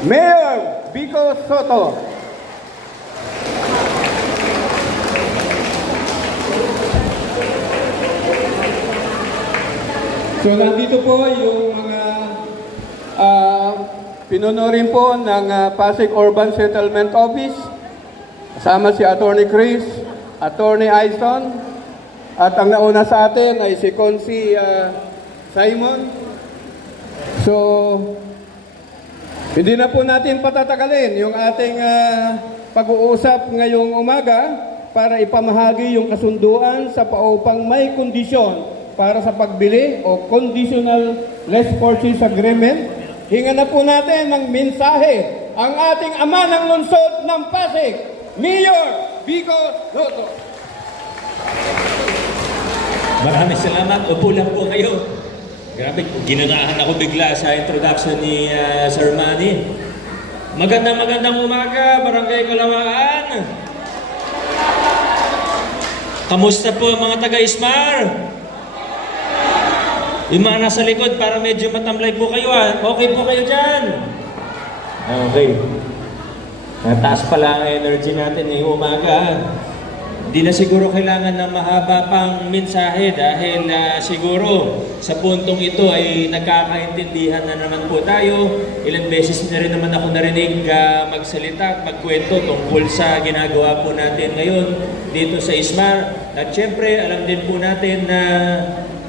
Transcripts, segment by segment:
Mayor Vico Soto. So nandito po yung mga pinuno rin po ng Pasig Urban Settlement Office. Kasama si Attorney Chris, Attorney Aison, at ang nauna sa atin ay si Consi Simon. So, hindi na po natin patatagalin yung ating pag-uusap ngayong umaga para ipamahagi yung kasunduan sa paupang may kondisyon para sa pagbili o Conditional Let's Purchase Agreement. Hinga na po natin ng mensahe ang ating ama ng lungsod ng Pasig, Mayor Vico Soto. Maraming salamat. Upo lang po kayo. Grabe, ginanahan ako bigla sa introduction ni Sir Manny. Magandang umaga, Barangay Kalawaan. Kamusta po ang mga taga-Ismar? Yung mga nasa likod, para medyo matamlay po kayo. Okay po kayo dyan? Okay. Nataas pala ang energy natin ngayong umaga. Hindi na siguro kailangan ng mahaba pang mensahe dahil siguro sa puntong ito ay nagkakaintindihan na naman po tayo. Ilang beses na rin naman ako narinig magsalita at magkwento tungkol sa ginagawa po natin ngayon dito sa Ismar. At syempre, alam din po natin na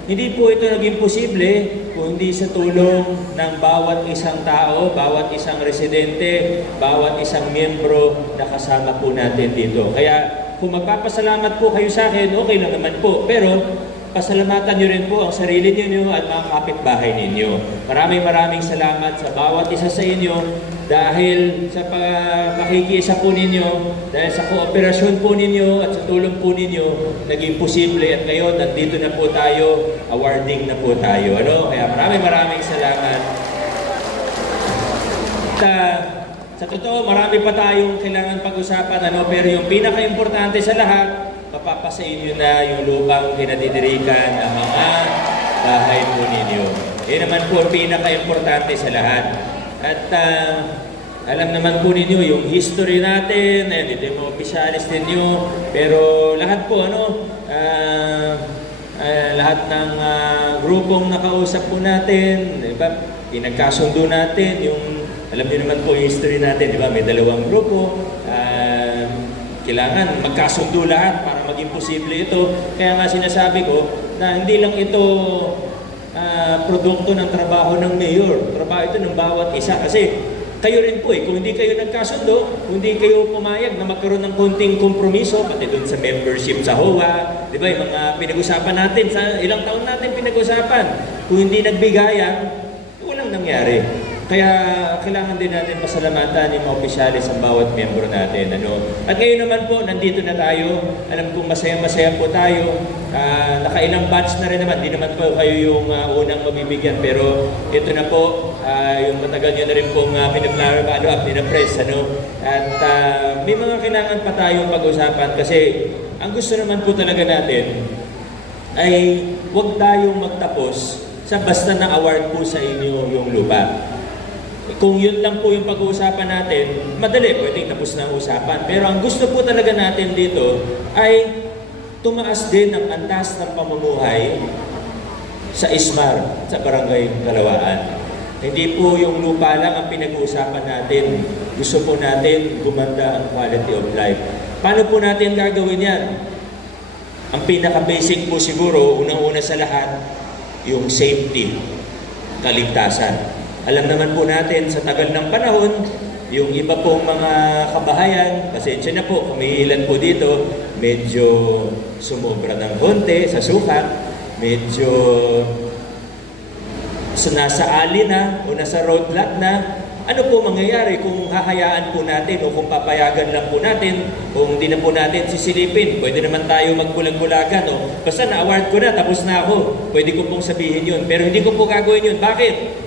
hindi po ito naging posible kung hindi sa tulong ng bawat isang tao, bawat isang residente, bawat isang miyembro na kasama po natin dito. Kaya kung magpapasalamat po kayo sa akin, okay lang naman po. Pero pasalamatan nyo rin po ang sarili ninyo at mga kapitbahay ninyo. Maraming salamat sa bawat isa sa inyo dahil sa pakikiisa po ninyo, dahil sa kooperasyon po ninyo at sa tulong po ninyo, naging posible at ngayon nandito na po tayo, awarding na po tayo. Kaya maraming salamat. Sa totoo, marami pa tayong kailangan pag-usapan, pero yung pinaka-importante sa lahat, mapapasa inyo na yung lupang pinadidirikan ng mga bahay po ninyo. Yan naman po ang pinaka-importante sa lahat. At alam naman po ninyo yung history natin, ito yung mga opisyalis ninyo, pero lahat po, lahat ng grupong nakausap po natin, diba? Pinagkasundo natin yung alam niyo naman po yung history natin, di ba? May dalawang grupo. Kailangan magkasundo lahat para maging posible ito. Kaya nga sinasabi ko na hindi lang ito produkto ng trabaho ng mayor. Trabaho ito ng bawat isa. Kasi kayo rin po kung hindi kayo nagkasundo, kung hindi kayo pumayag na magkaroon ng konting kompromiso, pati doon sa membership sa HOA, di ba? Yung mga pinag-usapan natin, sa ilang taon natin pinag-usapan. Kung hindi nagbigayan, walang nangyari. Kaya kailangan din natin pasalamatan yung mga opisyalis ang bawat miyembro natin. At ngayon naman po, nandito na tayo. Alam kong masaya po tayo. Nakailang batch na rin naman. Di naman po kayo yung unang mabibigyan. Pero ito na po, yung matagal nyo na rin pong pinapress. At may mga kailangan pa tayong pag-usapan. Kasi ang gusto naman po talaga natin ay huwag tayong magtapos sa basta na award po sa inyo yung lupa. Kung yun lang po yung pag-uusapan natin, madali, pwedeng tapos na ang usapan. Pero ang gusto po talaga natin dito ay tumaas din ang antas ng pamumuhay sa Ismar, sa Barangay Kalawaan. Hindi po yung lupa lang ang pinag-uusapan natin. Gusto po natin gumanda ang quality of life. Paano po natin gagawin yan? Ang pinaka-basic po siguro, unang-una sa lahat, yung safety, kaligtasan. Alam naman po natin sa tagal ng panahon, yung iba pong mga kabahayan, pasensya na po, kumiilan po dito, medyo sumobra ng konti sa sukat, medyo nasa ali na o nasa roadblock na. Ano po mangyayari kung hahayaan po natin o kung papayagan lang po natin, kung hindi na po natin sisilipin, pwede naman tayo magbulag-bulagan. Basta na-award ko na, tapos na ako, pwede ko pong sabihin yun. Pero hindi ko po gagawin yun. Bakit?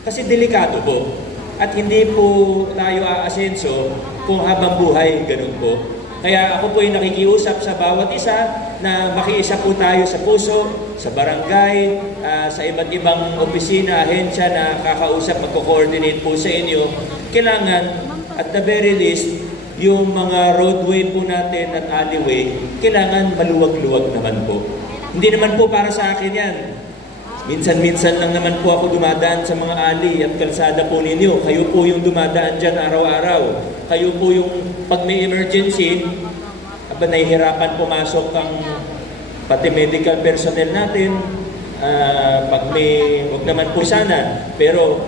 Kasi delikado po. At hindi po tayo aasenso kung habang buhay, ganun po. Kaya ako po yung nakikiusap sa bawat isa na makiisa po tayo sa puso, sa barangay, sa iba't ibang opisina, ahensya na kakausap, magko-coordinate po sa inyo. Kailangan, at the very least, yung mga roadway po natin at alleyway, kailangan maluwag-luwag naman po. Hindi naman po para sa akin yan. Minsan-minsan lang naman po ako dumadaan sa mga alley at kalsada po ninyo. Kayo po yung dumadaan dyan araw-araw. Kayo po yung pag may emergency, nahihirapan pumasok ang pati medical personnel natin, pag may, huwag naman po sana, pero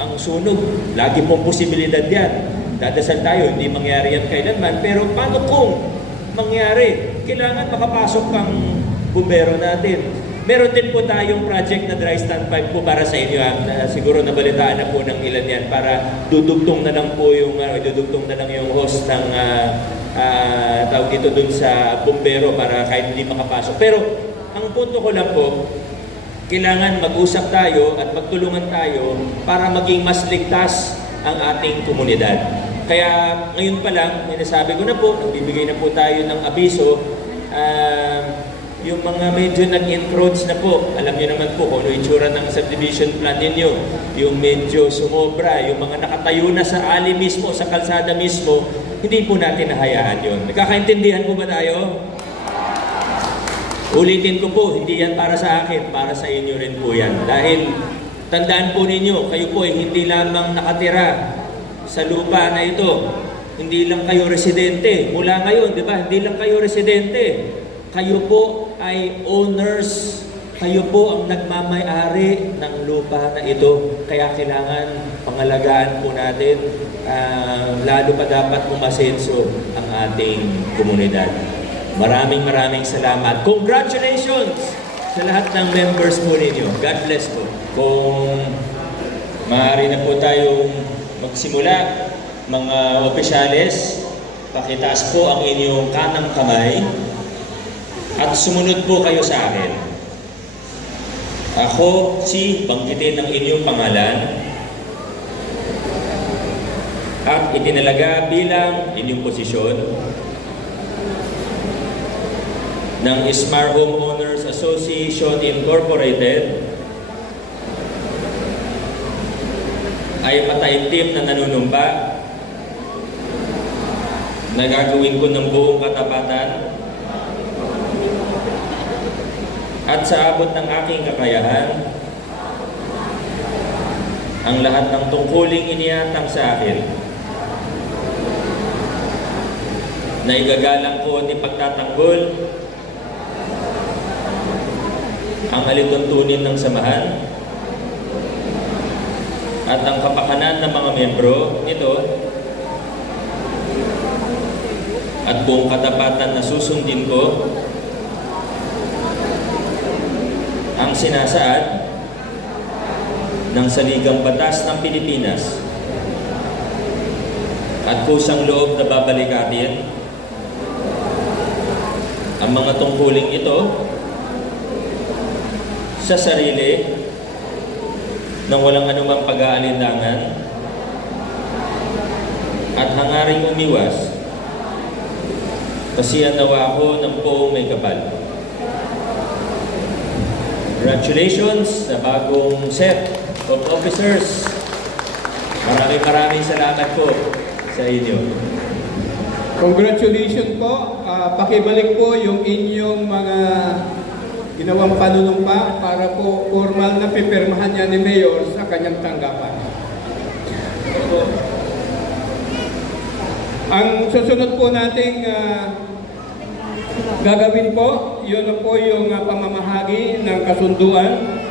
ang sunog, lagi pong posibilidad yan. Dadasal tayo, hindi mangyari yan kailanman, pero paano kung mangyari? Kailangan makapasok ang bumbero natin. Meron din po tayong project na dry standpipe po para sa inyo. Siguro nabalitaan na po ng ilan yan para dudugtong na lang po yung, dudugtong na lang yung host ng tawag dito dun sa bumbero para kahit hindi makapasok. Pero ang punto ko lang po, kailangan mag-usap tayo at magtulungan tayo para maging mas ligtas ang ating komunidad. Kaya ngayon pa lang, nasabi ko na po, nagbibigay na po tayo ng abiso, yung mga medyo nag-encroach na po, alam niyo naman po kung ano itsura ng subdivision plan ninyo, yung medyo sumobra, yung mga nakatayo na sa alley mismo, sa kalsada mismo, hindi po natin nahayaan yun. Nagkakaintindihan po ba tayo? Ulitin ko po, hindi yan para sa akin, para sa inyo rin po yan. Dahil tandaan po ninyo, kayo po ay hindi lamang nakatira sa lupa na ito. Hindi lang kayo residente. Mula ngayon, di ba? Hindi lang kayo residente. Kayo po ay owners. Kayo po ang nagmamay-ari ng lupa na ito. Kaya kailangan pangalagaan po natin. Lalo pa dapat umasenso ang ating komunidad. Maraming salamat. Congratulations sa lahat ng members po ninyo. God bless po. Kung maaari na po tayong magsimula, mga opisyales, pakitaas po ang inyong kanang kamay at sumunod po kayo sa akin. Ako si banggitin ang inyong pangalan at itinalaga bilang inyong posisyon ng Ismar Homeowners Association Incorporated ay mataimtim na nanunumpa na gagawin ko ng buong katapatan at sa abot ng aking kakayahan ang lahat ng tungkuling iniatang sa akin na igagalang ko at ipagtatanggol ang alituntunin ng samahan at ang kapakanan ng mga membro nito at buong katapatan na susundin ko ang sinasaad ng Saligang Batas ng Pilipinas at kusang loob na babalikatin ang mga tungkuling ito sa sarili nang walang anumang pag-aalinlangan at hangaring umiwas pasiyan nawa ako ng poong may kapal. Congratulations sa bagong set of officers. Maraming salamat po sa inyo. Congratulations po. Pakibalik po yung inyong mga ginawang panunumpa para po formal na pipirmahan niya ni Mayor sa kanyang tanggapan. Ang susunod po nating gagawin po, yun na po yung pamamahagi ng kasunduan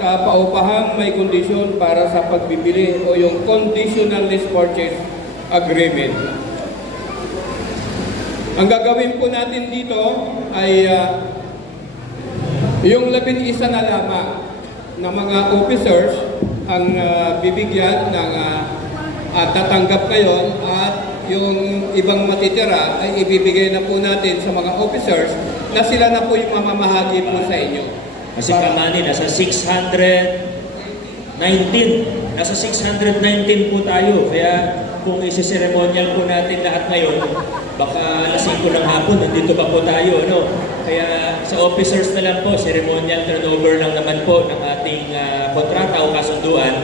sa paupahang may kondisyon para sa pagbibili o yung conditional lease purchase agreement. Ang gagawin po natin dito ay yung 11 na lamang na mga officers ang bibigyan ng tatanggap ngayon at yung ibang matitira ay ibibigay na po natin sa mga officers na sila na po yung mamamahagi po sa inyo. Kasi kamani, nasa 619 po tayo. Kaya kung isi-ceremonial po natin lahat ngayon, baka alas 5 ng hapon, nandito pa po tayo, ano? Kaya sa officers na lang po, ceremonial turnover lang naman po ng ating kontrata o kasunduan,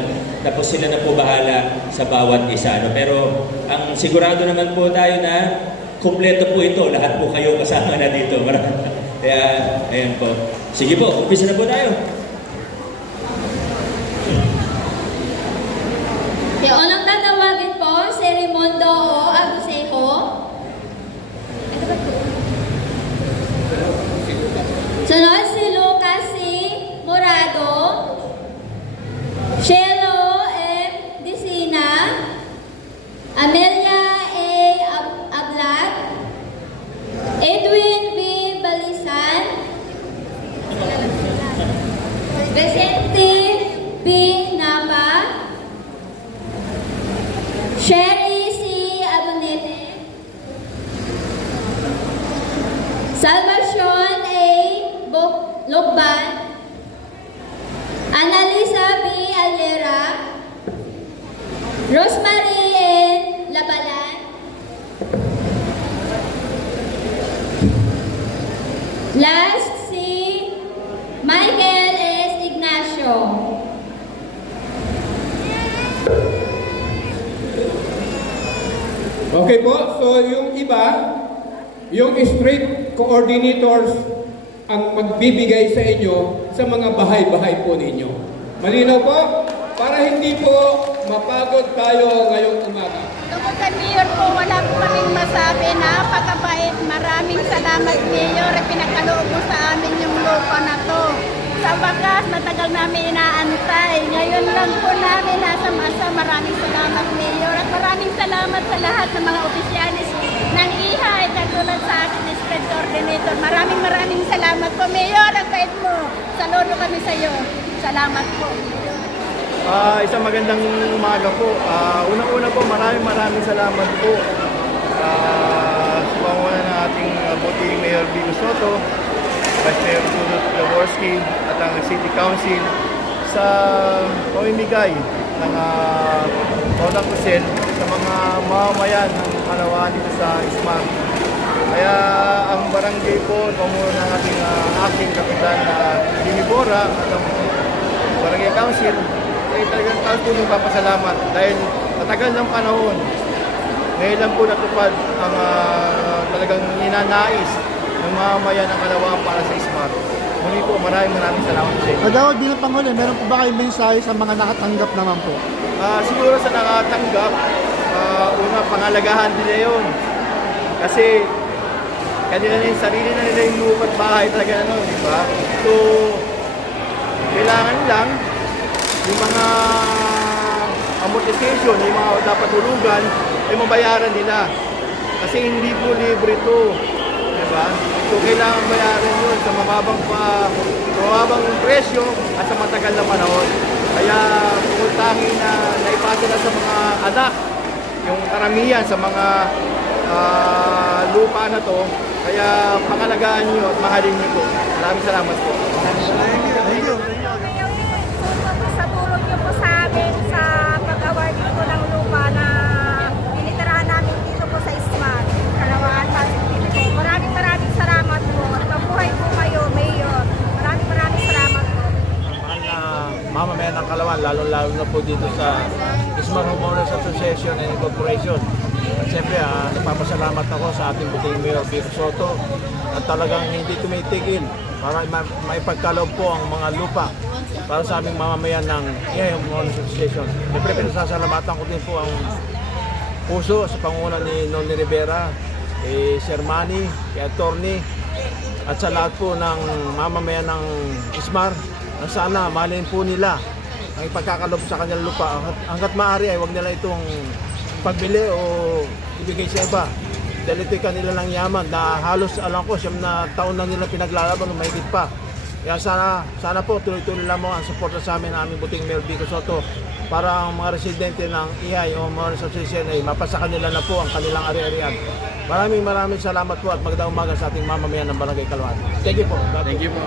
tapos sila na po bahala sa bawat isa, ano? Pero ang sigurado naman po tayo na kumpleto po ito, lahat po kayo kasama na dito. Kaya, ayan po. Sige po, umpisa na po tayo. Yung unang tatawagin po, si Raimundo O. Abusejo. Sunod si Lucas C. Morado. Shelo M. Disina. Amelia A. Ablat. Edwin B. Balisan. Vicente B. Nava. Sherry C. Abonete. Salvacion A. Logban. Annalisa B. Alera. Rosemary N. Labalan. Last si Michael S. Ignacio. Okay po, so yung iba, yung street coordinators ang magbibigay sa inyo sa mga bahay-bahay po ninyo. Malinaw po? Para hindi po mapagod tayo ngayong umaga. Tungkol kay Mayor po, wala po kaming masabi. Napakabait. Maraming salamat, Mayor. Pinagkaloob mo sa amin yung lupa na to. Sa wakas, matagal namin inaantay. Ngayon lang po namin nasa masa. Maraming salamat, Mayor. At maraming salamat sa lahat ng mga opisyalis ng IHAY, katulad sa akin, Street Coordinator. Maraming salamat po, Mayor. Ang bait mo. Saludo kami sa iyo. Salamat po. Isang magandang umaga po. Unang-una po, maraming salamat po sa pangunguna ng ating buting Mayor Vico Soto, Vice Mayor Tulot Jaworski at ang City Council sa pamimigay ng Paunang Kusel sa mga mamamayan ng Kalawaan dito sa Ismar. Kaya ang barangay po, pangunguna ng ating acting kapitan na Jimmy Bora at ang Barangay Council, ay talagang taas po nagpapasalamat dahil matagal ng panahon ngayon lang po natupad ang talagang ninanais ng mamamayan ng Kalawaan para sa Ismar. Muli po, maraming salamat sa inyo. Agawad bilang Pangulo, meron po ba kayong mensahe sa mga nakatanggap naman po? Siguro sa nakatanggap, una, pangalagahan nila yun. Kasi kanila na yung sarili na nila yung lupa at bahay talaga di ba? So, kailangan lang yung mga amortization, yung mga dapat hulugan, ay mabayaran nila. Kasi hindi po libre ito. Diba? So kailangan bayaran yun sa mababang presyo at sa matagal na panahon. Kaya pumultangin na naipasa na sa mga anak, yung karamihan sa mga lupa na to. Kaya pangalagaan nyo at mahalin nyo po. Maraming salamat po. Thank you. Sa tulong niyo po sa amin sa pag-award po ng lupa na pinitirahan namin dito po sa Ismar, Kalawaan, Pasig City po. Maraming salamat po. At mabuhay po kayo, Mayor. Maraming salamat po. Mahal na mamamayan ng Kalawaan, lalo-lalo na po dito sa Ismar Homeowners Association and Incorporation. At siyempre, nagpapasalamat ako sa ating buting Mayor Vico Soto at talagang hindi tumitigil para maipagkaloob po ang mga lupa para sa aming mamamayan ng IHAY Homeowners Association. Siyempre, pinasasalamatan ko din po ang puso sa panguna ni Noni Rivera, kay Sir Manny, kay Attorney, at sa lahat po ng mamamayan ng Ismar na sana mahalin po nila ang ipagkakalob sa kanilang lupa. Hanggat maaari ay huwag nila itong pagbili o ibigay sa iba. Dahil ito'y kanila lang yaman na halos alam ko siyam na taon lang nila pinaglalaban o mahigit pa. Kaya sana po tuloy-tuloy lamang ang suporta sa amin ng aming buting Mayor Vico Soto para ang mga residente ng IHAY o mga association ay mapasa kanila na po ang kanilang ari-arian. Maraming salamat po at magandang umaga sa ating mamamayan ng Barangay Kalawaan. Thank you po. Thank you po.